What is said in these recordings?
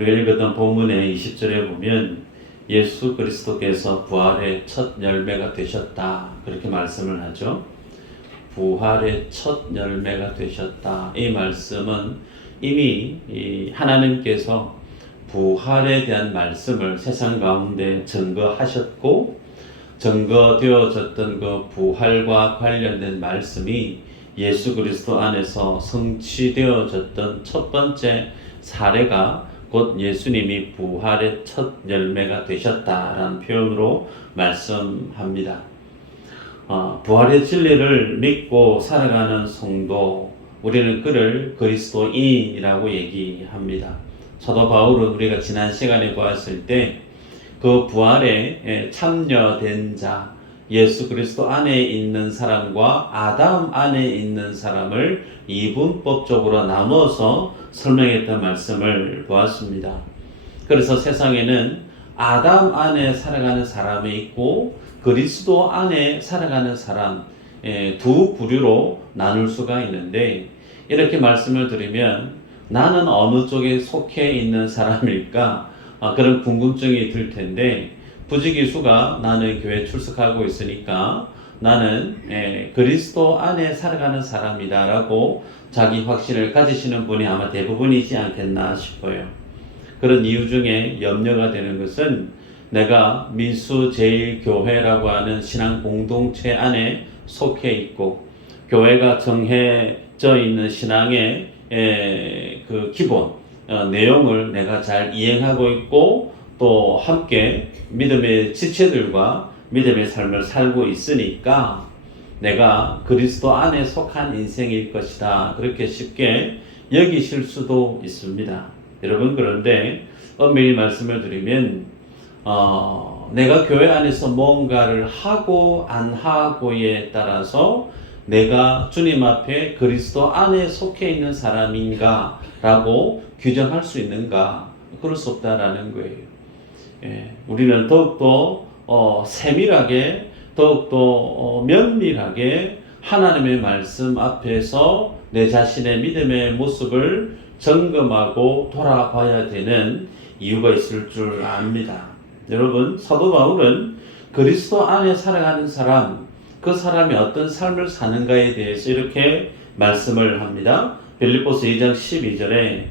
우리가 읽었던 본문의 20절에 보면 예수 그리스도께서 부활의 첫 열매가 되셨다, 그렇게 말씀을 하죠. 부활의 첫 열매가 되셨다. 이 말씀은 이미 하나님께서 부활에 대한 말씀을 세상 가운데 증거하셨고, 증거되어졌던 그 부활과 관련된 말씀이 예수 그리스도 안에서 성취되어졌던 첫 번째 사례가 곧 예수님이 부활의 첫 열매가 되셨다라는 표현으로 말씀합니다. 부활의 진리를 믿고 살아가는 성도, 우리는 그를 그리스도인이라고 얘기합니다. 사도 바울은 우리가 지난 시간에 보았을 때 그 부활에 참여된 자, 예수 그리스도 안에 있는 사람과 아담 안에 있는 사람을 이분법적으로 나누어서 설명했던 말씀을 보았습니다. 그래서 세상에는 아담 안에 살아가는 사람이 있고 그리스도 안에 살아가는 사람, 두 부류로 나눌 수가 있는데, 이렇게 말씀을 드리면 나는 어느 쪽에 속해 있는 사람일까? 그런 궁금증이 들 텐데, 부지기수가 나는 교회 출석하고 있으니까 나는 그리스도 안에 살아가는 사람이다 라고 자기 확신을 가지시는 분이 아마 대부분이지 않겠나 싶어요. 그런 이유 중에 염려가 되는 것은 내가 민수제일교회라고 하는 신앙 공동체 안에 속해 있고, 교회가 정해져 있는 신앙의 그 기본 내용을 내가 잘 이행하고 있고, 또 함께 믿음의 지체들과 믿음의 삶을 살고 있으니까 내가 그리스도 안에 속한 인생일 것이다, 그렇게 쉽게 여기실 수도 있습니다. 여러분, 그런데 엄밀히 말씀을 드리면 내가 교회 안에서 뭔가를 하고 안 하고에 따라서 내가 주님 앞에 그리스도 안에 속해 있는 사람인가 라고 규정할 수 있는가? 그럴 수 없다라는 거예요. 우리는 더욱더 세밀하게, 더욱더 면밀하게 하나님의 말씀 앞에서 내 자신의 믿음의 모습을 점검하고 돌아봐야 되는 이유가 있을 줄 압니다. 여러분, 사도 바울은 그리스도 안에 살아가는 사람, 그 사람이 어떤 삶을 사는가에 대해서 이렇게 말씀을 합니다. 빌립보서 2장 12절에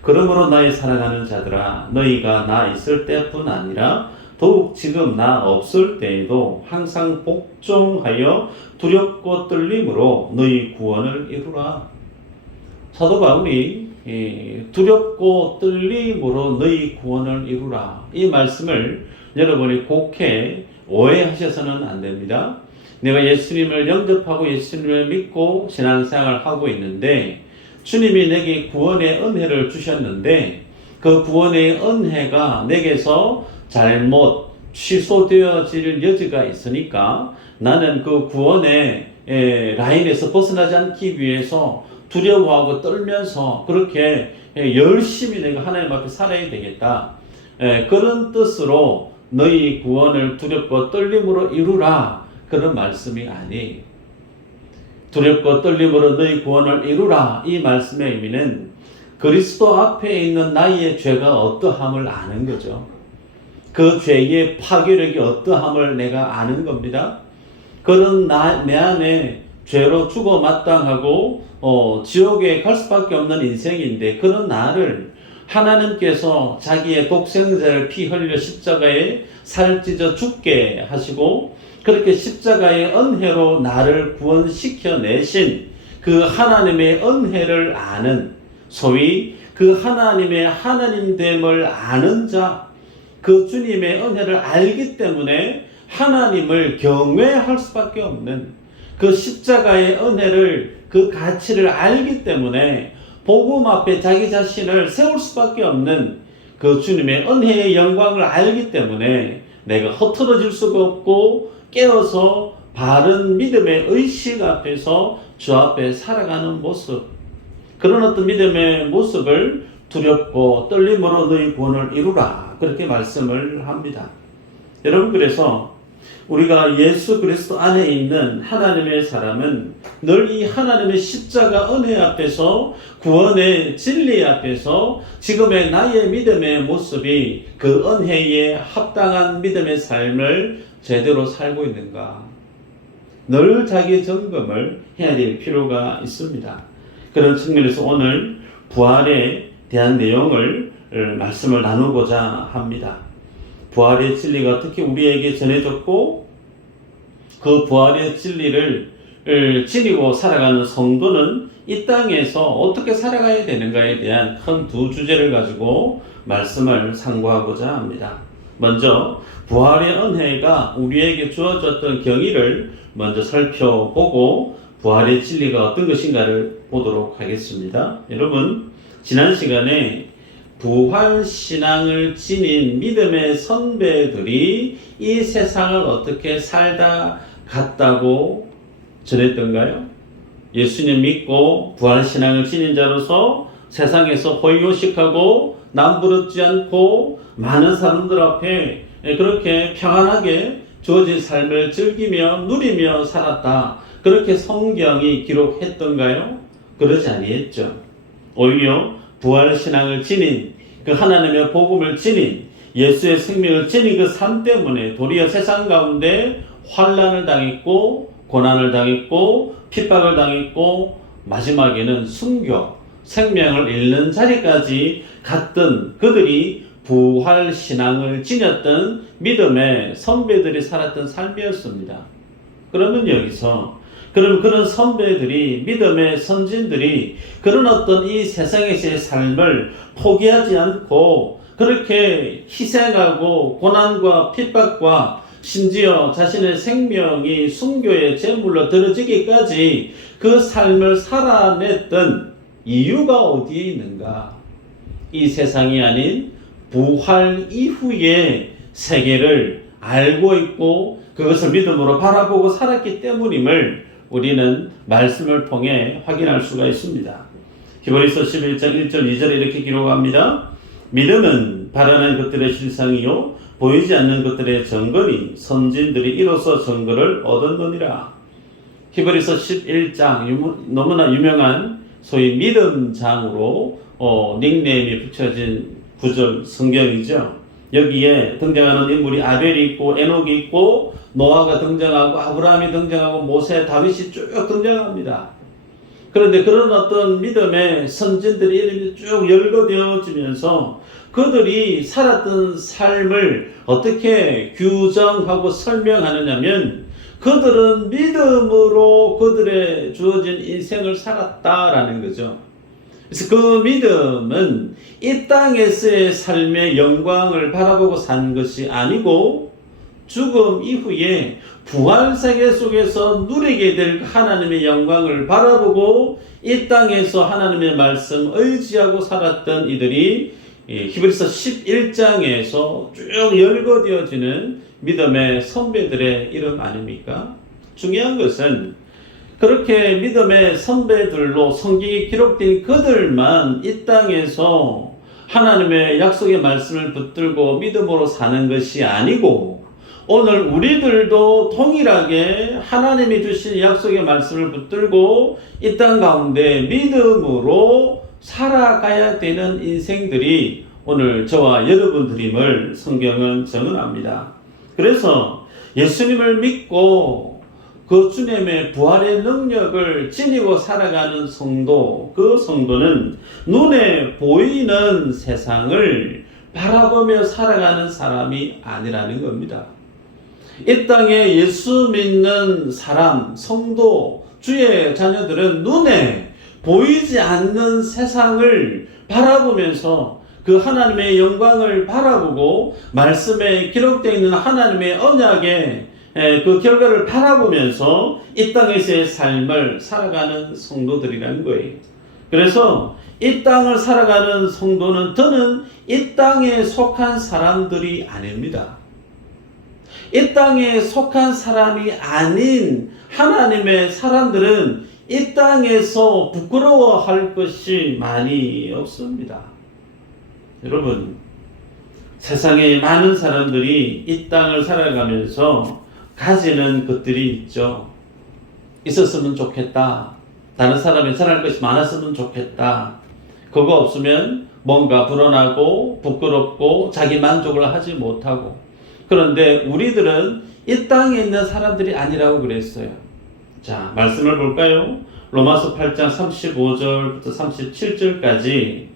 그러므로 나의 사랑하는 자들아, 너희가 나 있을 때뿐 아니라 더욱 지금 나 없을 때에도 항상 복종하여 두렵고 떨림으로 너희 구원을 이루라. 사도 바울이 두렵고 떨림으로 너희 구원을 이루라, 이 말씀을 여러분이 곡해 오해하셔서는 안 됩니다. 내가 예수님을 영접하고 예수님을 믿고 신앙생활을 하고 있는데 주님이 내게 구원의 은혜를 주셨는데 그 구원의 은혜가 내게서 잘못 취소되어질 여지가 있으니까 나는 그 구원의 라인에서 벗어나지 않기 위해서 두려워하고 떨면서 그렇게 열심히 내가 하나님 앞에 살아야 되겠다, 그런 뜻으로 너희 구원을 두렵고 떨림으로 이루라, 그런 말씀이 아니에요. 두렵고 떨림으로 너희 구원을 이루라, 이 말씀의 의미는 그리스도 앞에 있는 나의 죄가 어떠함을 아는 거죠. 그 죄의 파괴력이 어떠함을 내가 아는 겁니다. 그런 내 안에 죄로 죽어 마땅하고 지옥에 갈 수밖에 없는 인생인데, 그런 나를 하나님께서 자기의 독생자를 피 흘려 십자가에 살 찢어 죽게 하시고 그렇게 십자가의 은혜로 나를 구원시켜 내신 그 하나님의 은혜를 아는, 소위 그 하나님의 하나님됨을 아는 자, 그 주님의 은혜를 알기 때문에 하나님을 경외할 수밖에 없는, 그 십자가의 은혜를, 그 가치를 알기 때문에 복음 앞에 자기 자신을 세울 수밖에 없는 그 주님의 은혜의 영광을 알기 때문에 내가 흐트러질 수가 없고 깨어서 바른 믿음의 의식 앞에서 주 앞에 살아가는 모습, 그런 어떤 믿음의 모습을 두렵고 떨림으로 너희 구원을 이루라, 그렇게 말씀을 합니다. 여러분, 그래서 우리가 예수 그리스도 안에 있는 하나님의 사람은 늘 이 하나님의 십자가 은혜 앞에서, 구원의 진리 앞에서 지금의 나의 믿음의 모습이 그 은혜에 합당한 믿음의 삶을 제대로 살고 있는가, 늘 자기 점검을 해야 될 필요가 있습니다. 그런 측면에서 오늘 부활에 대한 내용을 말씀을 나누고자 합니다. 부활의 진리가 어떻게 우리에게 전해졌고, 그 부활의 진리를 지니고 살아가는 성도는 이 땅에서 어떻게 살아가야 되는가에 대한 큰 두 주제를 가지고 말씀을 상고하고자 합니다. 먼저 부활의 은혜가 우리에게 주어졌던 경위를 먼저 살펴보고 부활의 진리가 어떤 것인가를 보도록 하겠습니다. 여러분, 지난 시간에 부활신앙을 지닌 믿음의 선배들이 이 세상을 어떻게 살다 갔다고 전했던가요? 예수님 믿고 부활신앙을 지닌 자로서 세상에서 호의호식하고 남부럽지 않고 많은 사람들 앞에 그렇게 평안하게 주어진 삶을 즐기며 누리며 살았다, 그렇게 성경이 기록했던가요? 그러지 아니했죠. 오히려 부활신앙을 지닌, 그 하나님의 복음을 지닌, 예수의 생명을 지닌 그 삶 때문에 도리어 세상 가운데 환난을 당했고 고난을 당했고 핍박을 당했고 마지막에는 순교, 생명을 잃는 자리까지 갔던 그들이 부활신앙을 지녔던 믿음의 선배들이 살았던 삶이었습니다. 그러면 여기서 그런 선배들이, 믿음의 선진들이 그런 어떤 이 세상에서의 삶을 포기하지 않고 그렇게 희생하고 고난과 핍박과 심지어 자신의 생명이 순교의 제물로 드러지기까지 그 삶을 살아냈던 이유가 어디에 있는가? 이 세상이 아닌 부활 이후의 세계를 알고 있고 그것을 믿음으로 바라보고 살았기 때문임을 우리는 말씀을 통해 확인할 수가 있습니다. 히브리서 11장 1절 2절에 이렇게 기록합니다. 믿음은 바라는 것들의 실상이요 보이지 않는 것들의 증거니 선진들이 이로써 증거를 얻었느니라. 히브리서 11장 너무나 유명한 소위 믿음장으로 닉네임이 붙여진 구절 성경이죠. 여기에 등장하는 인물이 아벨이 있고 에녹이 있고 노아가 등장하고 아브라함이 등장하고 모세, 다윗이 쭉 등장합니다. 그런데 그런 어떤 믿음의 선진들의 이름이 쭉 열거되어지면서 그들이 살았던 삶을 어떻게 규정하고 설명하느냐면 그들은 믿음으로 그들의 주어진 인생을 살았다라는 거죠. 그래서 그 믿음은 이 땅에서의 삶의 영광을 바라보고 산 것이 아니고 죽음 이후에 부활세계 속에서 누리게 될 하나님의 영광을 바라보고 이 땅에서 하나님의 말씀 의지하고 살았던 이들이 히브리서 11장에서 쭉 열거되어지는 믿음의 선배들의 이름 아닙니까? 중요한 것은 그렇게 믿음의 선배들로 성경이 기록된 그들만 이 땅에서 하나님의 약속의 말씀을 붙들고 믿음으로 사는 것이 아니고 오늘 우리들도 동일하게 하나님이 주신 약속의 말씀을 붙들고 이 땅 가운데 믿음으로 살아가야 되는 인생들이 오늘 저와 여러분들임을 성경은 증언합니다. 그래서 예수님을 믿고 그 주님의 부활의 능력을 지니고 살아가는 성도, 그 성도는 눈에 보이는 세상을 바라보며 살아가는 사람이 아니라는 겁니다. 이 땅에 예수 믿는 사람, 성도, 주의 자녀들은 눈에 보이지 않는 세상을 바라보면서 그 하나님의 영광을 바라보고 말씀에 기록되어 있는 하나님의 언약의 그 결과를 바라보면서 이 땅에서의 삶을 살아가는 성도들이라는 거예요. 그래서 이 땅을 살아가는 성도는 저는 이 땅에 속한 사람들이 아닙니다. 이 땅에 속한 사람이 아닌 하나님의 사람들은 이 땅에서 부끄러워할 것이 많이 없습니다. 여러분, 세상에 많은 사람들이 이 땅을 살아가면서 가지는 것들이 있죠. 있었으면 좋겠다. 다른 사람이 잘할 것이 많았으면 좋겠다. 그거 없으면 뭔가 불안하고 부끄럽고 자기 만족을 하지 못하고. 그런데 우리들은 이 땅에 있는 사람들이 아니라고 그랬어요. 자, 말씀을 볼까요? 로마서 8장 35절부터 37절까지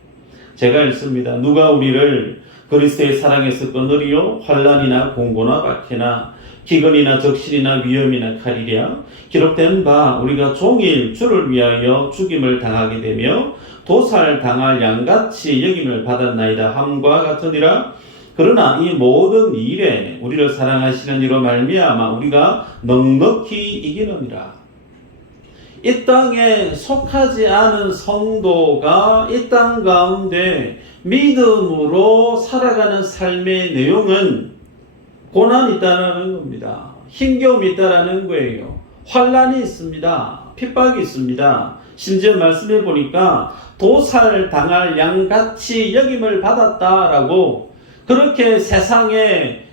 제가 읽습니다. 누가 우리를 그리스도의 사랑에서 끊으리요? 환난이나 공고나 박해나 기근이나 적신이나 위험이나 칼이랴. 기록된 바 우리가 종일 주를 위하여 죽임을 당하게 되며 도살당할 양같이 여김을 받았나이다 함과 같으니라. 그러나 이 모든 일에 우리를 사랑하시는 이로 말미암아 우리가 넉넉히 이기느니라. 이 땅에 속하지 않은 성도가 이 땅 가운데 믿음으로 살아가는 삶의 내용은 고난이 있다는 겁니다. 힘겨움이 있다는 거예요. 환난이 있습니다. 핍박이 있습니다. 심지어 말씀해 보니까 도살당할 양같이 여김을 받았다라고 그렇게 세상의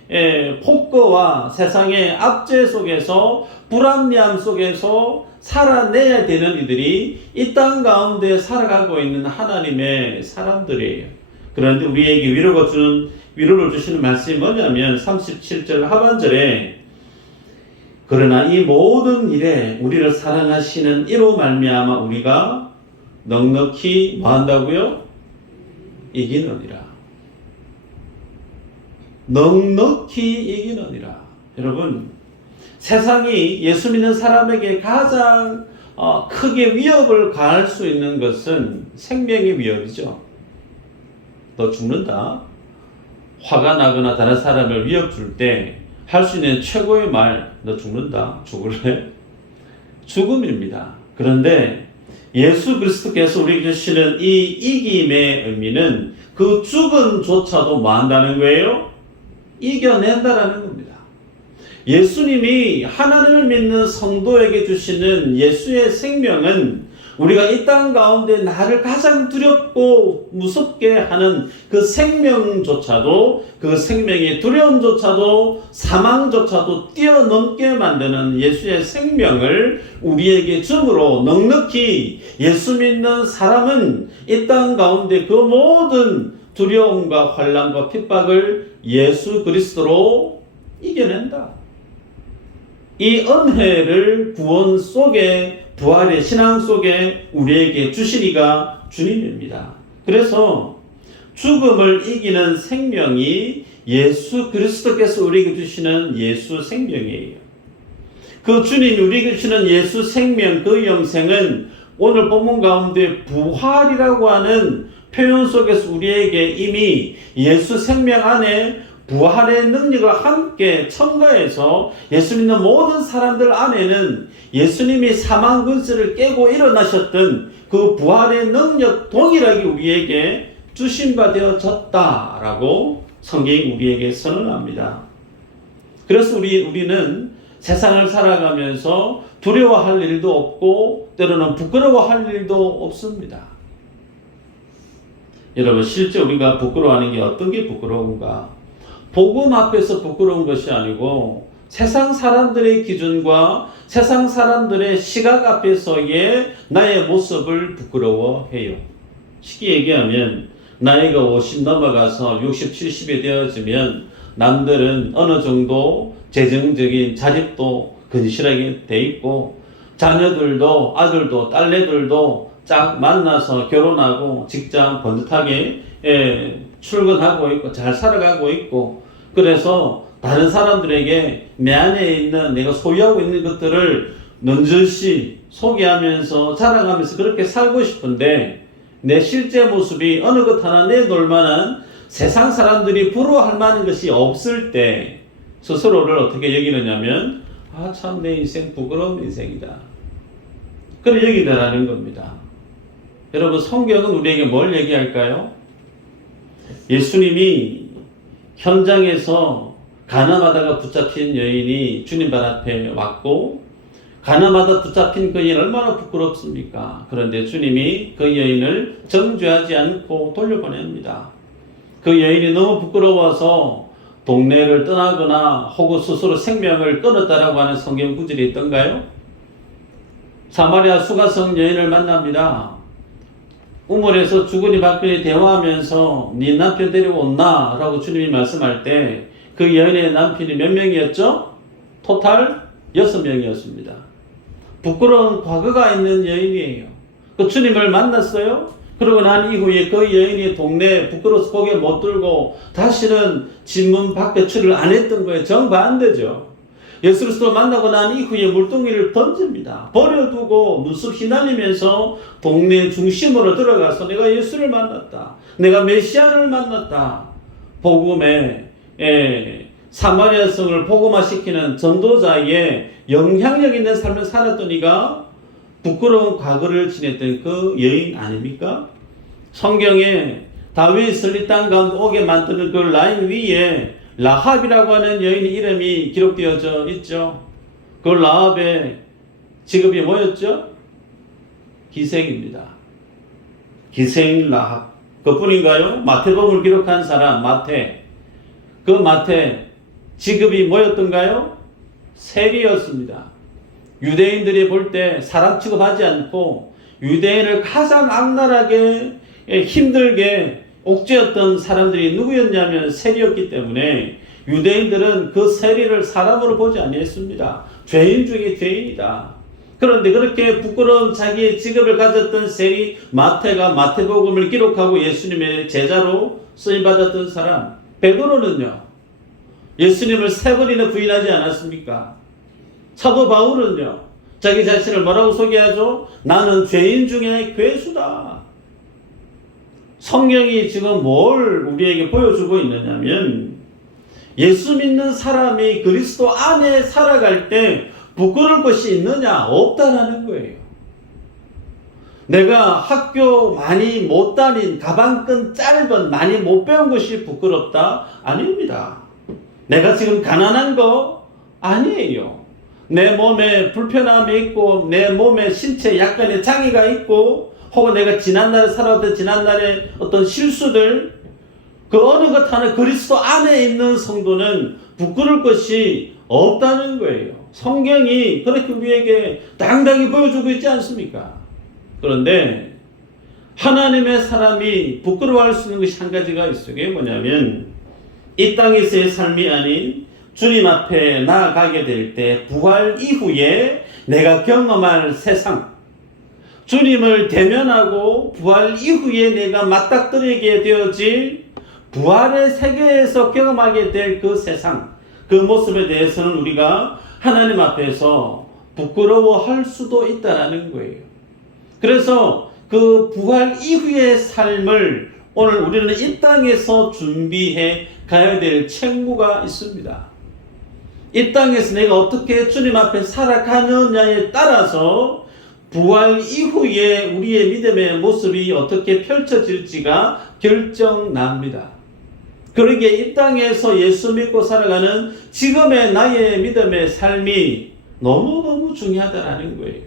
폭거와 세상의 압제 속에서 불합리함 속에서 살아내야 되는 이들이 이 땅 가운데 살아가고 있는 하나님의 사람들이에요. 그런데 우리에게 위로를 주시는 말씀이 뭐냐면 37절 하반절에 그러나 이 모든 일에 우리를 사랑하시는 이로 말미암아 우리가 넉넉히 뭐 한다고요? 이기느니라. 넉넉히 이기느니라. 여러분, 세상이 예수 믿는 사람에게 가장 크게 위협을 가할 수 있는 것은 생명의 위협이죠. 너 죽는다. 화가 나거나 다른 사람을 위협 줄 때 할 수 있는 최고의 말, 너 죽는다. 죽을래? 죽음입니다. 그런데 예수 그리스도께서 우리에게 주시는 이 이김의 의미는 그 죽음조차도 뭐 한다는 거예요? 이겨낸다라는 겁니다. 예수님이 하나님을 믿는 성도에게 주시는 예수의 생명은 우리가 이 땅 가운데 나를 가장 두렵고 무섭게 하는 그 생명조차도 그 생명의 두려움조차도 사망조차도 뛰어넘게 만드는 예수의 생명을 우리에게 줌으로 넉넉히 예수 믿는 사람은 이 땅 가운데 그 모든 두려움과 환난과 핍박을 예수 그리스도로 이겨낸다. 이 은혜를 구원 속에 부활의 신앙 속에 우리에게 주시니가 주님입니다. 그래서 죽음을 이기는 생명이 예수 그리스도께서 우리에게 주시는 예수 생명이에요. 그 주님이 우리에게 주시는 예수 생명 그 영생은 오늘 본문 가운데 부활이라고 하는 표현 속에서 우리에게 이미 예수 생명 안에 부활의 능력을 함께 첨가해서 예수 믿는 모든 사람들 안에는 예수님이 사망 근세를 깨고 일어나셨던 그 부활의 능력 동일하게 우리에게 주신 바 되어졌다라고 성경이 우리에게 선언합니다. 그래서 우리는 세상을 살아가면서 두려워할 일도 없고 때로는 부끄러워할 일도 없습니다. 여러분, 실제 우리가 부끄러워하는 게 어떤 게 부끄러운가? 복음 앞에서 부끄러운 것이 아니고 세상 사람들의 기준과 세상 사람들의 시각 앞에서의 나의 모습을 부끄러워해요. 쉽게 얘기하면 나이가 50 넘어가서 60, 70이 되어지면 남들은 어느 정도 재정적인 자립도 근실하게 돼 있고 자녀들도 아들도 딸내들도 짝 만나서 결혼하고 직장 번듯하게 출근하고 있고 잘 살아가고 있고 그래서 다른 사람들에게 내 안에 있는 내가 소유하고 있는 것들을 넌전시 소개하면서 자랑하면서 그렇게 살고 싶은데 내 실제 모습이 어느 것 하나 내놓을 만한 세상 사람들이 부러워할 만한 것이 없을 때 스스로를 어떻게 여기느냐면 참 내 인생 부끄러운 인생이다. 그런 여기다라는 겁니다. 여러분, 성경은 우리에게 뭘 얘기할까요? 예수님이 현장에서 가늠하다가 붙잡힌 여인이 주님 발 앞에 왔고 가늠하다 붙잡힌 그 여인 얼마나 부끄럽습니까? 그런데 주님이 그 여인을 정죄하지 않고 돌려보냅니다. 그 여인이 너무 부끄러워서 동네를 떠나거나 혹은 스스로 생명을 끊었다라고 하는 성경 구절이 있던가요? 사마리아 수가성 여인을 만납니다. 우물에서 주거니 받거니 대화하면서 네 남편 데려온나? 라고 주님이 말씀할 때 그 여인의 남편이 몇 명이었죠? 토탈 6명이었습니다. 부끄러운 과거가 있는 여인이에요. 그 주님을 만났어요. 그러고 난 이후에 그 여인이 동네에 부끄러워서 고개 못 들고 다시는 집문 밖에 출을 안 했던 거예요. 정반대죠. 예수 그리스도 만나고 난 이후에 물동이를 던집니다. 버려두고 눈썹 휘날리면서 동네 중심으로 들어가서 내가 예수를 만났다. 내가 메시아를 만났다. 복음에 사마리아 성을 복음화시키는 전도자의 영향력 있는 삶을 살았던 이가 부끄러운 과거를 지냈던 그 여인 아닙니까? 성경에 다윗 설리 땅 가운데 오게 만드는 그 라인 위에 라합이라고 하는 여인의 이름이 기록되어져 있죠. 그 라합의 직업이 뭐였죠? 기생입니다. 기생 라합. 그뿐인가요? 마태복음을 기록한 사람 마태. 그 마태 직업이 뭐였던가요? 세리였습니다. 유대인들이 볼 때 사람 취급하지 않고 유대인을 가장 악랄하게 힘들게 옥죄었던 사람들이 누구였냐면 세리였기 때문에 유대인들은 그 세리를 사람으로 보지 아니했습니다. 죄인 중에 죄인이다. 그런데 그렇게 부끄러운 자기의 직업을 가졌던 세리 마태가 마태복음을 기록하고 예수님의 제자로 쓰임받았던 사람 베드로는요. 예수님을 3번이나 부인하지 않았습니까? 사도 바울은요. 자기 자신을 뭐라고 소개하죠? 나는 죄인 중에 괴수다. 성경이 지금 뭘 우리에게 보여주고 있느냐면 예수 믿는 사람이 그리스도 안에 살아갈 때 부끄러울 것이 있느냐? 없다라는 거예요. 내가 학교 많이 못 다닌, 가방끈 짧은, 많이 못 배운 것이 부끄럽다? 아닙니다. 내가 지금 가난한 거 아니에요. 내 몸에 불편함이 있고 내 몸에 신체 약간의 장애가 있고 혹은 내가 지난날에 살아왔던 지난날의 어떤 실수들 그 어느 것 하나 그리스도 안에 있는 성도는 부끄러울 것이 없다는 거예요. 성경이 그렇게 우리에게 당당히 보여주고 있지 않습니까? 그런데 하나님의 사람이 부끄러워할 수 있는 것이 한 가지가 있어요. 그게 뭐냐면 이 땅에서의 삶이 아닌 주님 앞에 나아가게 될 때 부활 이후에 내가 경험할 세상 주님을 대면하고 부활 이후에 내가 맞닥뜨리게 되어질 부활의 세계에서 경험하게 될 그 세상 그 모습에 대해서는 우리가 하나님 앞에서 부끄러워할 수도 있다는 거예요. 그래서 그 부활 이후의 삶을 오늘 우리는 이 땅에서 준비해 가야 될 책무가 있습니다. 이 땅에서 내가 어떻게 주님 앞에 살아가느냐에 따라서 부활 이후에 우리의 믿음의 모습이 어떻게 펼쳐질지가 결정납니다. 그러기에 이 땅에서 예수 믿고 살아가는 지금의 나의 믿음의 삶이 너무너무 중요하다는 거예요.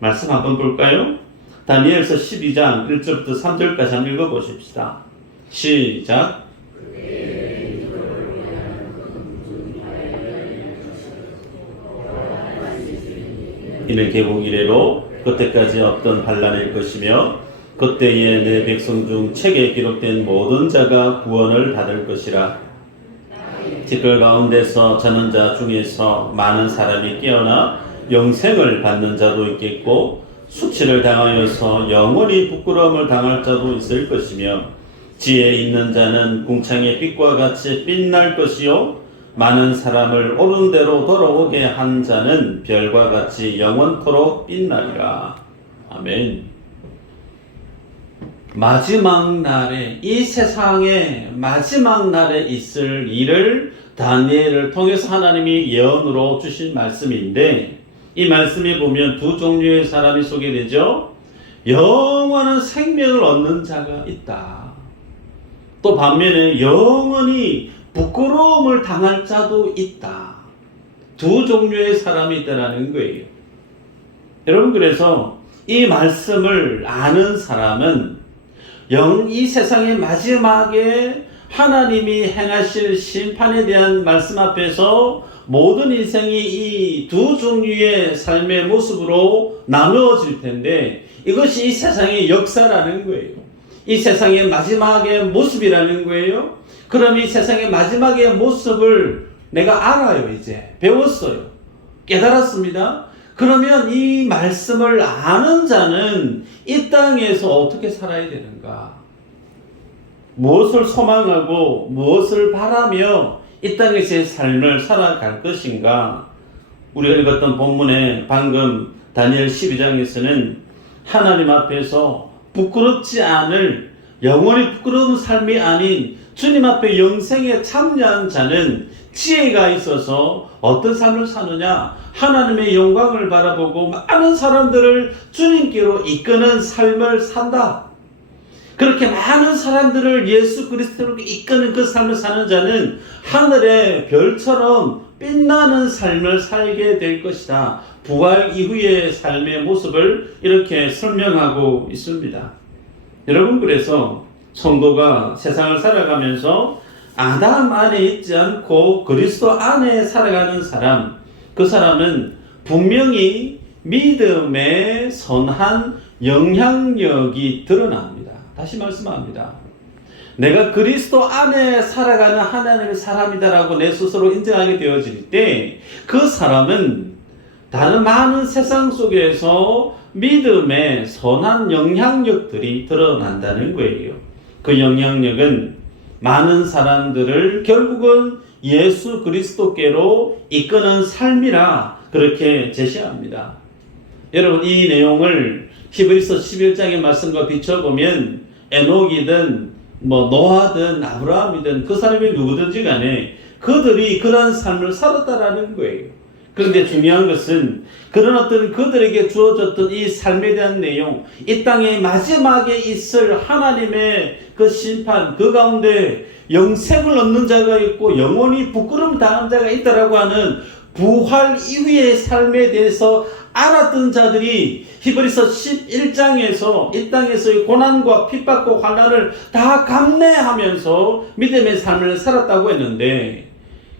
말씀 한번 볼까요? 다니엘서 12장 1절부터 3절까지 한번 읽어보십시다. 시작. 이는 개국 이래로 그때까지 없던 환난일 것이며 그때에 내 백성 중 책에 기록된 모든 자가 구원을 받을 것이라. 티끌 가운데서 자는 자 중에서 많은 사람이 깨어나 영생을 받는 자도 있겠고 수치를 당하여서 영원히 부끄러움을 당할 자도 있을 것이며 지혜 있는 자는 궁창의 빛과 같이 빛날 것이요 많은 사람을 옳은 대로 돌아오게 한 자는 별과 같이 영원토록 빛나리라. 아멘. 마지막 날에 이 세상의 마지막 날에 있을 일을 다니엘을 통해서 하나님이 예언으로 주신 말씀인데 이 말씀에 보면 두 종류의 사람이 소개되죠. 영원한 생명을 얻는 자가 있다. 또 반면에 영원히 부끄러움을 당할 자도 있다. 두 종류의 사람이 있다는 거예요. 여러분 그래서 이 말씀을 아는 사람은 이 세상의 마지막에 하나님이 행하실 심판에 대한 말씀 앞에서 모든 인생이 이 두 종류의 삶의 모습으로 나누어질 텐데, 이것이 이 세상의 역사라는 거예요. 이 세상의 마지막의 모습이라는 거예요. 그럼 이 세상의 마지막의 모습을 내가 알아요. 이제 배웠어요. 깨달았습니다. 그러면 이 말씀을 아는 자는 이 땅에서 어떻게 살아야 되는가? 무엇을 소망하고 무엇을 바라며 이 땅에서의 삶을 살아갈 것인가? 우리가 읽었던 본문에 방금 다니엘 12장에서는 하나님 앞에서 부끄럽지 않을, 영원히 부끄러운 삶이 아닌 주님 앞에 영생에 참여한 자는 지혜가 있어서 어떤 삶을 사느냐? 하나님의 영광을 바라보고 많은 사람들을 주님께로 이끄는 삶을 산다. 그렇게 많은 사람들을 예수 그리스도로 이끄는 그 삶을 사는 자는 하늘의 별처럼 빛나는 삶을 살게 될 것이다. 부활 이후의 삶의 모습을 이렇게 설명하고 있습니다. 여러분, 그래서 성도가 세상을 살아가면서 아담 안에 있지 않고 그리스도 안에 살아가는 사람, 그 사람은 분명히 믿음의 선한 영향력이 드러납니다. 다시 말씀합니다. 내가 그리스도 안에 살아가는 하나님의 사람이다라고 내 스스로 인정하게 되어질 때 그 사람은 다른 많은 세상 속에서 믿음의 선한 영향력들이 드러난다는 거예요. 그 영향력은 많은 사람들을 결국은 예수 그리스도께로 이끄는 삶이라 그렇게 제시합니다. 여러분, 이 내용을 히브리서 11장의 말씀과 비춰보면 에녹이든 노아든 아브라함이든 그 사람이 누구든지 간에 그들이 그러한 삶을 살았다라는 거예요. 그런데 중요한 것은 그런 어떤 그들에게 주어졌던 이 삶에 대한 내용, 이 땅의 마지막에 있을 하나님의 그 심판, 그 가운데 영생을 얻는 자가 있고 영원히 부끄러움 당한 자가 있다라고 하는 부활 이후의 삶에 대해서 알았던 자들이 히브리서 11장에서 이 땅에서의 고난과 핍박과 환난을 다 감내하면서 믿음의 삶을 살았다고 했는데,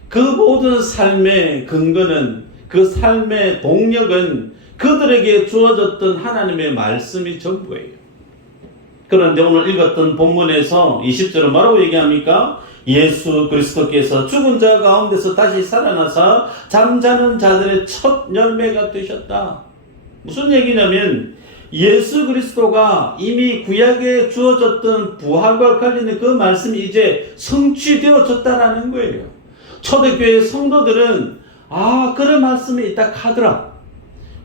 그 모든 삶의 근거는, 그 삶의 동력은 그들에게 주어졌던 하나님의 말씀이 전부예요. 그런데 오늘 읽었던 본문에서 20절은 뭐라고 얘기합니까? 예수 그리스도께서 죽은 자 가운데서 다시 살아나사 잠자는 자들의 첫 열매가 되셨다. 무슨 얘기냐면 예수 그리스도가 이미 구약에 주어졌던 부활과 관련된 그 말씀이 이제 성취되어졌다라는 거예요. 초대교회 성도들은 그런 말씀이 있다 하더라,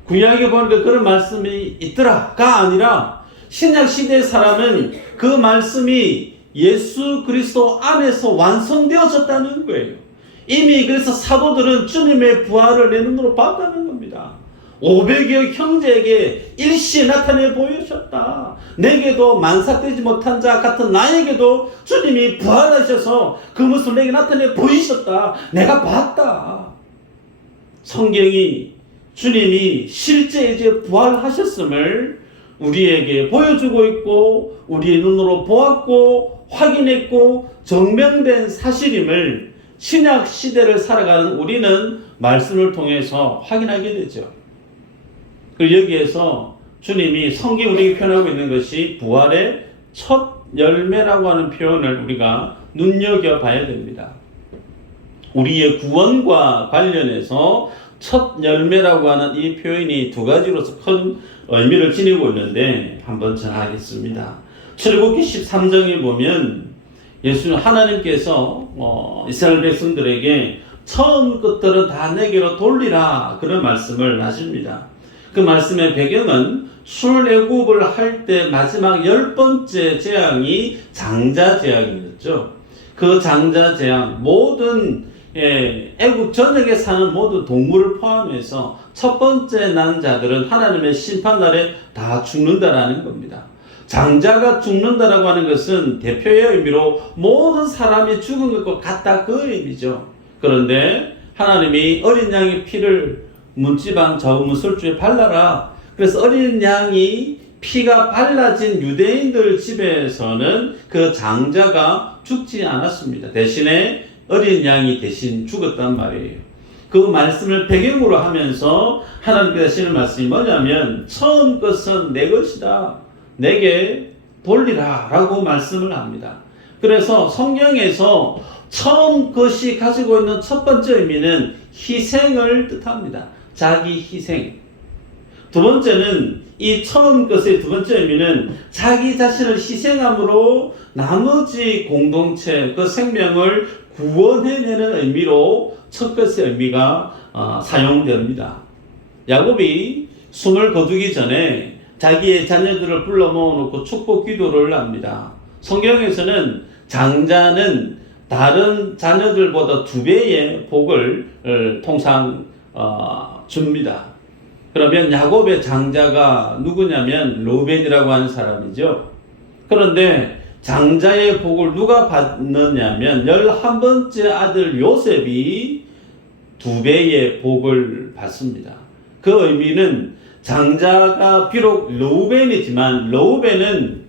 구약에 보니까 그런 말씀이 있더라가 아니라 신약 시대 사람은 그 말씀이 예수 그리스도 안에서 완성되어졌다는 거예요. 이미 그래서 사도들은 주님의 부활을 내 눈으로 봤다는 겁니다. 500여 형제에게 일시에 나타내 보이셨다. 내게도 만삭되지 못한 자 같은 나에게도 주님이 부활하셔서 그 모습을 내게 나타내 보이셨다. 내가 봤다. 성경이 주님이 실제 이제 부활하셨음을 우리에게 보여주고 있고 우리의 눈으로 보았고 확인했고 증명된 사실임을 신약 시대를 살아가는 우리는 말씀을 통해서 확인하게 되죠. 그리고 여기에서 주님이 성경이 우리에게 표현하고 있는 것이 부활의 첫 열매라고 하는 표현을 우리가 눈여겨봐야 됩니다. 우리의 구원과 관련해서 첫 열매라고 하는 이 표현이 두 가지로서 큰 의미를 지니고 있는데 한번 전하겠습니다. 출애굽기 13장에 보면 하나님께서 이스라엘 백성들에게 처음 것들은 다 내게로 돌리라, 그런 말씀을 하십니다. 그 말씀의 배경은 출애굽을 할 때 마지막 10번째 재앙이 장자 재앙이었죠. 그 장자 재앙, 모든 애굽 전역에 사는 모든 동물을 포함해서 첫 번째 난 자들은 하나님의 심판날에 다 죽는다라는 겁니다. 장자가 죽는다라고 하는 것은 대표의 의미로 모든 사람이 죽은 것과 같다, 그 의미죠. 그런데 하나님이 어린 양의 피를 문지방 좌우문설주에 발라라. 그래서 어린 양이 피가 발라진 유대인들 집에서는 그 장자가 죽지 않았습니다. 대신에 어린 양이 대신 죽었단 말이에요. 그 말씀을 배경으로 하면서 하나님께서 하시는 말씀이 뭐냐면 처음 것은 내 것이다. 내게 돌리라 라고 말씀을 합니다. 그래서 성경에서 처음 것이 가지고 있는 첫 번째 의미는 희생을 뜻합니다. 자기 희생. 두 번째는 이 처음 것의 두 번째 의미는 자기 자신을 희생함으로 나머지 공동체 그 생명을 구원해내는 의미로 첫 것의 의미가 사용됩니다. 야곱이 숨을 거두기 전에 자기의 자녀들을 불러 모아놓고 축복 기도를 합니다. 성경에서는 장자는 다른 자녀들보다 2배의 복을 통상 줍니다. 그러면 야곱의 장자가 누구냐면 르우벤이라고 하는 사람이죠. 그런데 장자의 복을 누가 받느냐면 11번째 아들 요셉이 2배의 복을 받습니다. 그 의미는 장자가 비록 르우벤이지만 르우벤은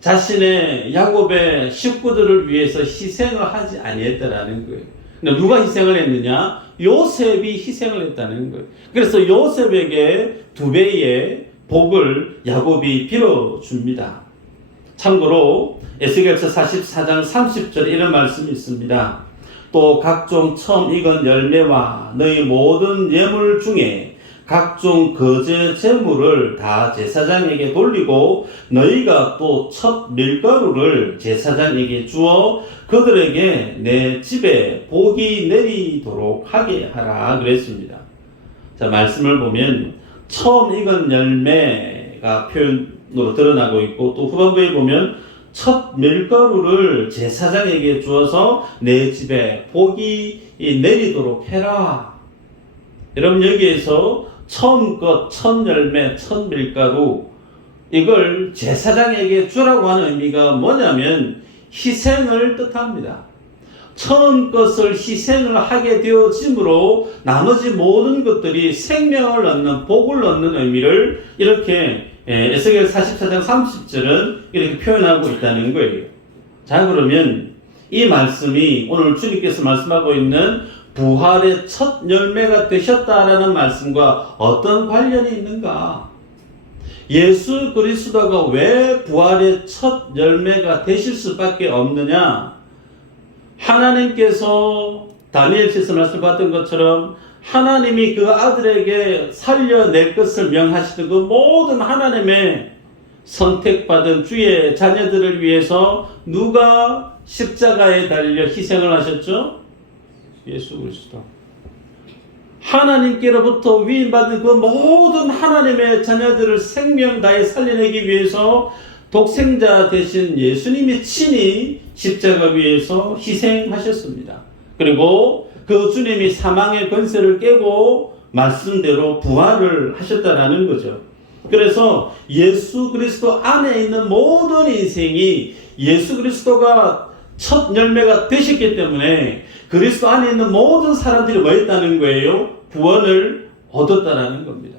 자신의 야곱의 식구들을 위해서 희생을 하지 아니했다라는 거예요. 근데 누가 희생을 했느냐? 요셉이 희생을 했다는 거예요. 그래서 요셉에게 2배의 복을 야곱이 빌어줍니다. 참고로 에스겔서 44장 30절에 이런 말씀이 있습니다. 또 각종 처음 익은 열매와 너희 모든 예물 중에 각종 거제 제물을 다 제사장에게 돌리고 너희가 또 첫 밀가루를 제사장에게 주어 그들에게 내 집에 복이 내리도록 하게 하라 그랬습니다. 자, 말씀을 보면 처음 익은 열매가 표현으로 드러나고 있고 또 후반부에 보면 첫 밀가루를 제사장에게 주어서 내 집에 복이 내리도록 해라. 여러분 여기에서 처음 것, 첫 열매, 첫 밀가루 이걸 제사장에게 주라고 하는 의미가 뭐냐면 희생을 뜻합니다. 처음 것을 희생을 하게 되어짐으로 나머지 모든 것들이 생명을 얻는 복을 얻는 의미를 이렇게 에스겔 44장 30절은 이렇게 표현하고 있다는 거예요. 자, 그러면 이 말씀이 오늘 주님께서 말씀하고 있는 부활의 첫 열매가 되셨다라는 말씀과 어떤 관련이 있는가? 예수 그리스도가 왜 부활의 첫 열매가 되실 수밖에 없느냐? 하나님께서 다니엘서에서 말씀받은 것처럼 하나님이 그 아들에게 살려낼 것을 명하시던 그 모든 하나님의 선택받은 주의 자녀들을 위해서 누가 십자가에 달려 희생을 하셨죠? 예수 그리스도. 하나님께로부터 위임받은 그 모든 하나님의 자녀들을 생명 다해 살려내기 위해서 독생자 되신 예수님이 친히 십자가 위에서 희생하셨습니다. 그리고 그 주님이 사망의 권세를 깨고 말씀대로 부활을 하셨다라는 거죠. 그래서 예수 그리스도 안에 있는 모든 인생이 예수 그리스도가 첫 열매가 되셨기 때문에 그리스도 안에 있는 모든 사람들이 뭐 했다는 거예요? 구원을 얻었다라는 겁니다.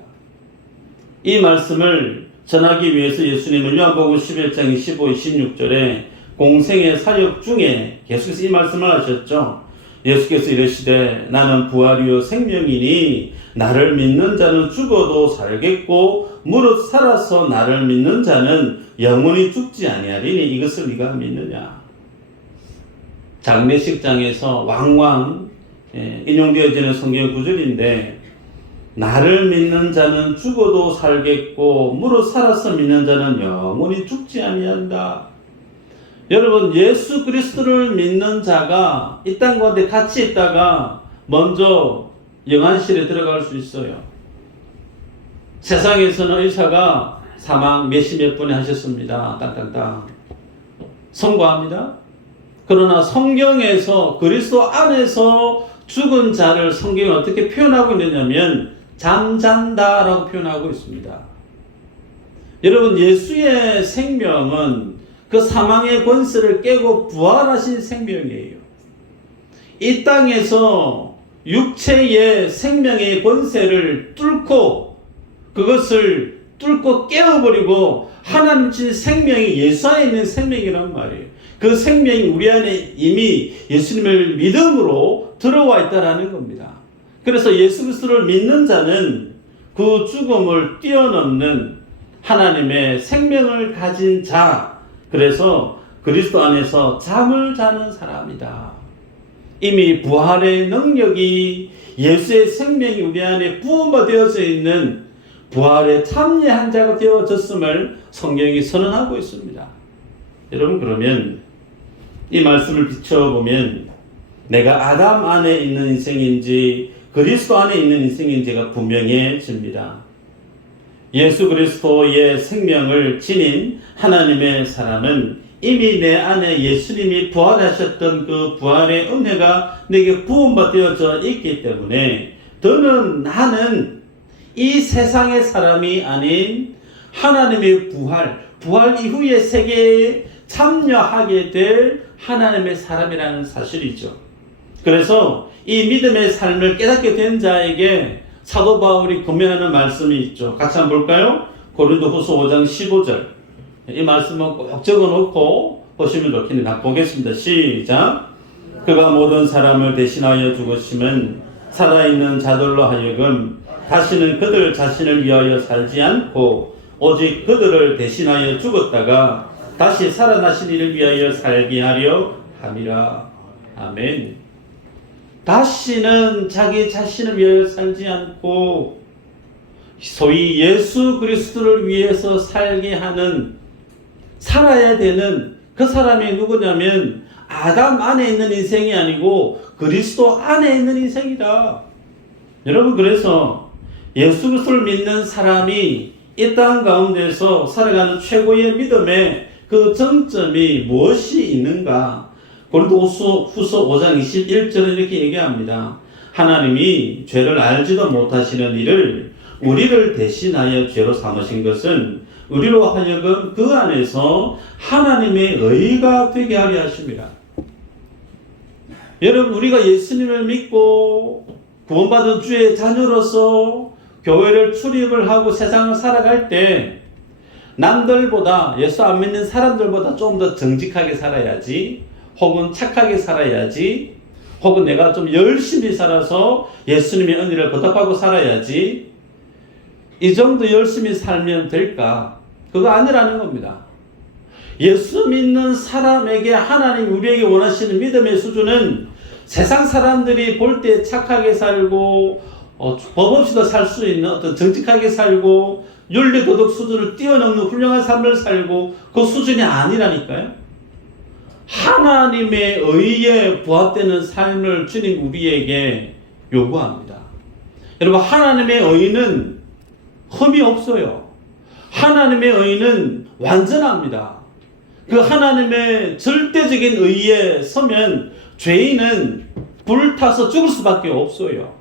이 말씀을 전하기 위해서 예수님은 요한복음 11장 25, 26절에 공생의 사역 중에 계속해서 이 말씀을 하셨죠. 예수께서 이르시되 나는 부활이요 생명이니 나를 믿는 자는 죽어도 살겠고 무릇 살아서 나를 믿는 자는 영원히 죽지 아니하리니 이것을 네가 믿느냐. 장례식장에서 왕왕 인용되어지는 성경 구절인데 나를 믿는 자는 죽어도 살겠고 무릇 살아서 믿는 자는 영원히 죽지 아니한다. 여러분 예수 그리스도를 믿는 자가 이 땅 가운데 같이 있다가 먼저 영안실에 들어갈 수 있어요. 세상에서는 의사가 사망 몇십 분에 하셨습니다. 땅땅땅 선고합니다. 그러나 성경에서 그리스도 안에서 죽은 자를 성경이 어떻게 표현하고 있느냐면 잠잔다라고 표현하고 있습니다. 여러분 예수의 생명은 그 사망의 권세를 깨고 부활하신 생명이에요. 이 땅에서 육체의 생명의 권세를 뚫고 그것을 뚫고 깨어버리고 하나님 신 생명이 예수 안에 있는 생명이란 말이에요. 그 생명이 우리 안에 이미 예수님을 믿음으로 들어와 있다라는 겁니다. 그래서 예수 그리스도를 믿는 자는 그 죽음을 뛰어넘는 하나님의 생명을 가진 자, 그래서 그리스도 안에서 잠을 자는 사람이다. 이미 부활의 능력이 예수의 생명이 우리 안에 부음되어져 있는 부활의 참여한 자가 되어졌음을 성경이 선언하고 있습니다. 여러분, 그러면 이 말씀을 비춰보면 내가 아담 안에 있는 인생인지 그리스도 안에 있는 인생인지가 분명해집니다. 예수 그리스도의 생명을 지닌 하나님의 사람은 이미 내 안에 예수님이 부활하셨던 그 부활의 은혜가 내게 부음받되어져 있기 때문에 더는 나는 이 세상의 사람이 아닌 하나님의 부활 이후의 세계에 참여하게 될 하나님의 사람이라는 사실이죠. 그래서 이 믿음의 삶을 깨닫게 된 자에게 사도 바울이 권면하는 말씀이 있죠. 같이 한번 볼까요? 고린도후서 5장 15절. 이 말씀은 꼭 적어놓고 보시면 좋겠습니다. 보겠습니다. 시작. 그가 모든 사람을 대신하여 죽으심은 살아있는 자들로 하여금 다시는 그들 자신을 위하여 살지 않고 오직 그들을 대신하여 죽었다가 다시 살아나신 이를 위하여 살게 하려 함이라. 아멘. 다시는 자기 자신을 위하여 살지 않고 소위 예수 그리스도를 위해서 살게 하는, 살아야 되는 그 사람이 누구냐면 아담 안에 있는 인생이 아니고 그리스도 안에 있는 인생이다. 여러분, 그래서 예수 그리스도를 믿는 사람이 이 땅 가운데서 살아가는 최고의 믿음의 그 정점이 무엇이 있는가? 고린도후서 5장 21절에 이렇게 얘기합니다. 하나님이 죄를 알지도 못하시는 이를 우리를 대신하여 죄로 삼으신 것은 우리로 하여금 그 안에서 하나님의 의가 되게 하려 하십니다. 여러분, 우리가 예수님을 믿고 구원받은 주의 자녀로서 교회를 출입을 하고 세상을 살아갈 때 남들보다, 예수 안 믿는 사람들보다 좀 더 정직하게 살아야지, 혹은 착하게 살아야지, 혹은 내가 좀 열심히 살아서 예수님의 은혜를 보답하고 살아야지, 이 정도 열심히 살면 될까? 그거 아니라는 겁니다. 예수 믿는 사람에게 하나님 우리에게 원하시는 믿음의 수준은 세상 사람들이 볼 때 착하게 살고 법 없이도 살 수 있는 어떤 정직하게 살고 윤리도덕 수준을 뛰어넘는 훌륭한 삶을 살고 그 수준이 아니라니까요. 하나님의 의에 부합되는 삶을 주님 우리에게 요구합니다. 여러분, 하나님의 의는 흠이 없어요. 하나님의 의는 완전합니다. 그 하나님의 절대적인 의에 서면 죄인은 불타서 죽을 수밖에 없어요.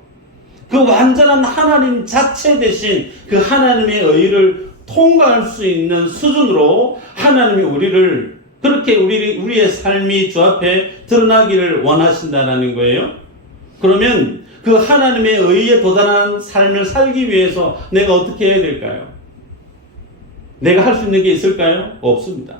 그 완전한 하나님 자체 대신 그 하나님의 의를 통과할 수 있는 수준으로 하나님이 우리를 그렇게 우리의 삶이 주 앞에 드러나기를 원하신다는 거예요. 그러면 그 하나님의 의에 도달한 삶을 살기 위해서 내가 어떻게 해야 될까요? 내가 할 수 있는 게 있을까요? 없습니다.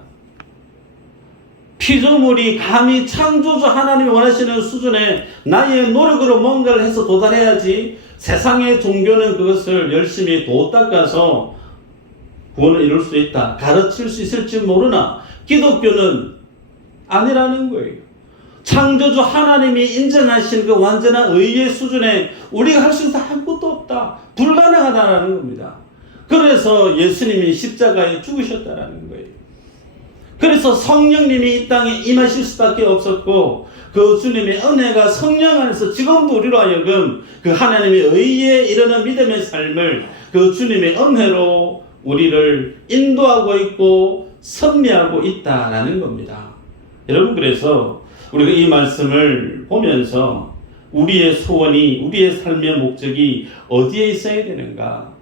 피조물이 감히 창조주 하나님이 원하시는 수준에 나의 노력으로 뭔가를 해서 도달해야지, 세상의 종교는 그것을 열심히 도 닦아서 구원을 이룰 수 있다, 가르칠 수 있을지 모르나 기독교는 아니라는 거예요. 창조주 하나님이 인정하신 그 완전한 의의 수준에 우리가 할 수 있는 아무것도 없다, 불가능하다라는 겁니다. 그래서 예수님이 십자가에 죽으셨다라는 거예요. 그래서 성령님이 이 땅에 임하실 수밖에 없었고, 그 주님의 은혜가 성령 안에서 지금도 우리로 하여금 그 하나님의 의에 이르는 믿음의 삶을 그 주님의 은혜로 우리를 인도하고 있고 섭리하고 있다라는 겁니다. 여러분, 그래서 우리가 이 말씀을 보면서 우리의 소원이, 우리의 삶의 목적이 어디에 있어야 되는가?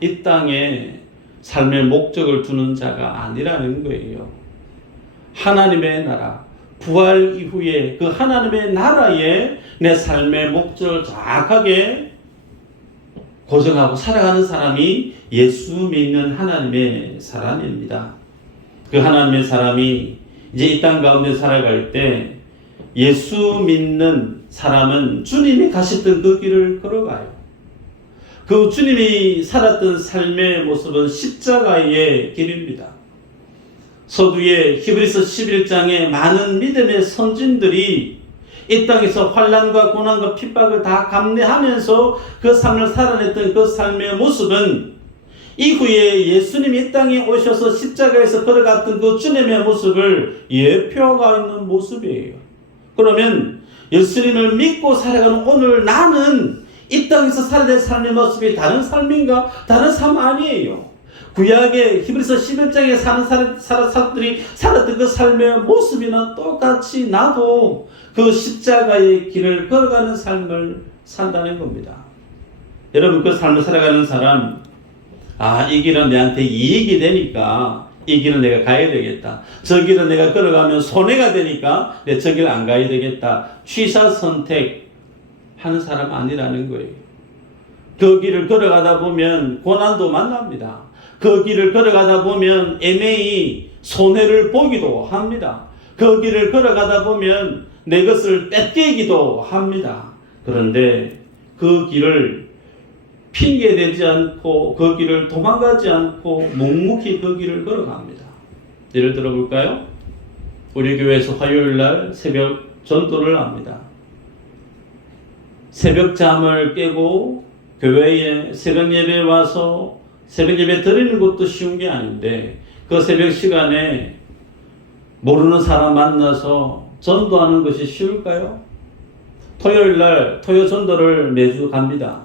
이 땅에 삶의 목적을 두는 자가 아니라는 거예요. 하나님의 나라, 부활 이후에 그 하나님의 나라에 내 삶의 목적을 정확하게 고정하고 살아가는 사람이 예수 믿는 하나님의 사람입니다. 그 하나님의 사람이 이제 이 땅 가운데 살아갈 때 예수 믿는 사람은 주님이 가셨던 그 길을 걸어가요. 그 주님이 살았던 삶의 모습은 십자가의 길입니다. 서두에 히브리서 11장에 많은 믿음의 선진들이 이 땅에서 환난과 고난과 핍박을 다 감내하면서 그 삶을 살아냈던 그 삶의 모습은 이후에 예수님이 이 땅에 오셔서 십자가에서 걸어갔던 그 주님의 모습을 예표하고 있는 모습이에요. 그러면 예수님을 믿고 살아가는 오늘 나는 이 땅에서 살아낸 삶의 모습이 다른 삶인가? 다른 삶 아니에요. 구약의 히브리서 11장에 사는 사람들이 살았던 그 삶의 모습이나 똑같이 나도 그 십자가의 길을 걸어가는 삶을 산다는 겁니다. 여러분, 그 삶을 살아가는 사람, 이 길은 내한테 이익이 되니까 이 길은 내가 가야 되겠다. 저 길은 내가 걸어가면 손해가 되니까 내 저 길 안 가야 되겠다. 취사 선택하는 사람 아니라는 거예요. 그 길을 걸어가다 보면 고난도 만납니다. 그 길을 걸어가다 보면 애매히 손해를 보기도 합니다. 그 길을 걸어가다 보면 내 것을 뺏기기도 합니다. 그런데 그 길을 핑계대지 않고 그 길을 도망가지 않고 묵묵히 그 길을 걸어갑니다. 예를 들어 볼까요? 우리 교회에서 화요일날 새벽 전도를 합니다. 새벽 잠을 깨고 교회에 새벽 예배에 와서 새벽 예배 드리는 것도 쉬운 게 아닌데 그 새벽 시간에 모르는 사람 만나서 전도하는 것이 쉬울까요? 토요일날 토요 전도를 매주 갑니다.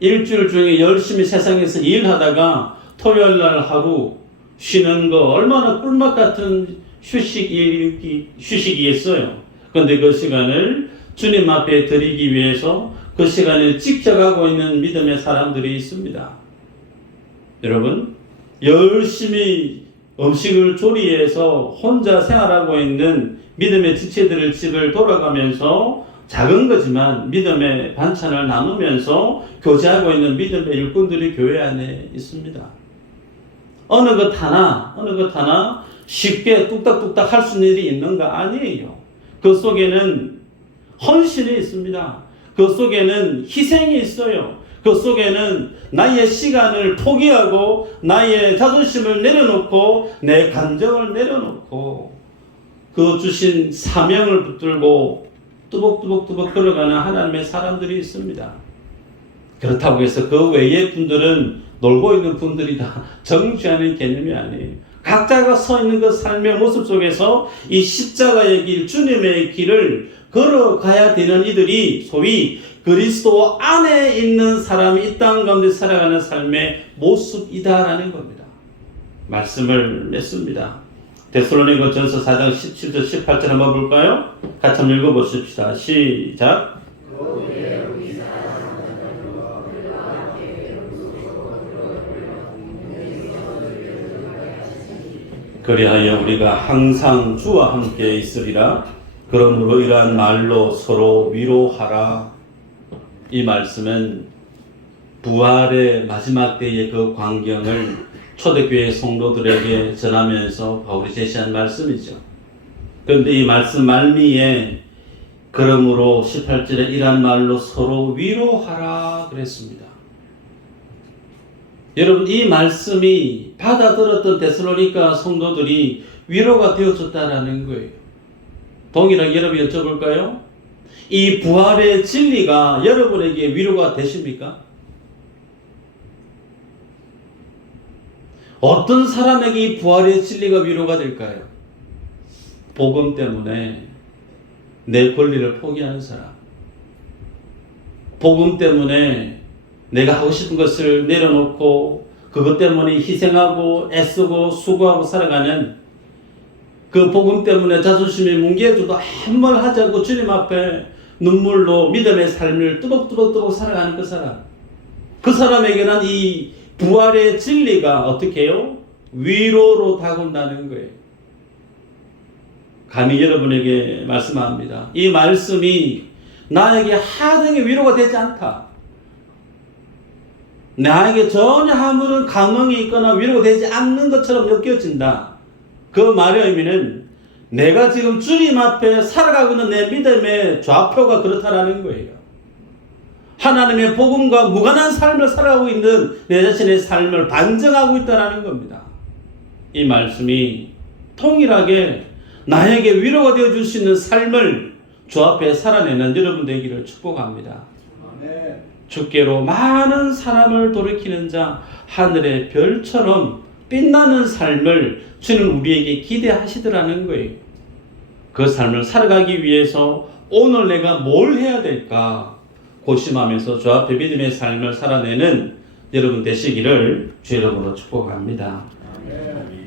일주일 중에 열심히 세상에서 일하다가 토요일날 하루 쉬는 거 얼마나 꿀맛 같은 휴식이겠어요. 그런데 그 시간을 주님 앞에 드리기 위해서 그 시간을 지켜가고 있는 믿음의 사람들이 있습니다. 여러분, 열심히 음식을 조리해서 혼자 생활하고 있는 믿음의 지체들을 집을 돌아가면서 작은 거지만 믿음의 반찬을 나누면서 교제하고 있는 믿음의 일꾼들이 교회 안에 있습니다. 어느 것 하나 쉽게 뚝딱뚝딱 할 수 있는 일이 있는가? 아니에요. 그 속에는 헌신이 있습니다. 그 속에는 희생이 있어요. 그 속에는 나의 시간을 포기하고 나의 자존심을 내려놓고 내 감정을 내려놓고 그 주신 사명을 붙들고 뚜벅뚜벅 걸어가는 하나님의 사람들이 있습니다. 그렇다고 해서 그 외의 분들은 놀고 있는 분들이다, 정죄하는 개념이 아니에요. 각자가 서 있는 그 삶의 모습 속에서 이 십자가의 길, 주님의 길을 걸어가야 되는 이들이 소위 그리스도 안에 있는 사람이 이 땅 가운데 살아가는 삶의 모습이다라는 겁니다. 말씀을 맺습니다. 데살로니가 전서 4장 17절 18절 한번 볼까요? 같이 한번 읽어보십시다. 시작. 그리하여 우리가 항상 주와 함께 있으리라. 그러므로 이러한 말로 서로 위로하라. 이 말씀은 부활의 마지막 때의 그 광경을 초대교회 성도들에게 전하면서 바울이 제시한 말씀이죠. 그런데 이 말씀 말미에 그러므로 18절에 이러한 말로 서로 위로하라 그랬습니다. 여러분, 이 말씀이 받아들었던 데살로니가 성도들이 위로가 되어졌다라는 거예요. 동일하게 여러분 여쭤볼까요? 이 부활의 진리가 여러분에게 위로가 되십니까? 어떤 사람에게 이 부활의 진리가 위로가 될까요? 복음 때문에 내 권리를 포기하는 사람, 복음 때문에 내가 하고 싶은 것을 내려놓고 그것 때문에 희생하고 애쓰고 수고하고 살아가는, 그 복음 때문에 자존심이 뭉개져도 아무 말 하지 않고 주님 앞에 눈물로 믿음의 삶을 뚜벅뚜벅 살아가는 그 사람, 그 사람에게는 이 부활의 진리가 어떻게 해요? 위로로 다가온다는 거예요. 감히 여러분에게 말씀합니다. 이 말씀이 나에게 하등의 위로가 되지 않다, 나에게 전혀 아무런 감흥이 있거나 위로가 되지 않는 것처럼 느껴진다. 그 말의 의미는 내가 지금 주님 앞에 살아가고 있는 내 믿음의 좌표가 그렇다라는 거예요. 하나님의 복음과 무관한 삶을 살아가고 있는 내 자신의 삶을 반증하고 있다는 겁니다. 이 말씀이 통일하게 나에게 위로가 되어줄 수 있는 삶을 주 앞에 살아내는 여러분 되기를 축복합니다. 주께로 많은 사람을 돌이키는 자, 하늘의 별처럼 빛나는 삶을 주는 우리에게 기대하시더라는 거예요. 그 삶을 살아가기 위해서 오늘 내가 뭘 해야 될까 고심하면서 주 앞에 믿음의 삶을 살아내는 여러분 되시기를 주 이름으로 축복합니다. 아멘.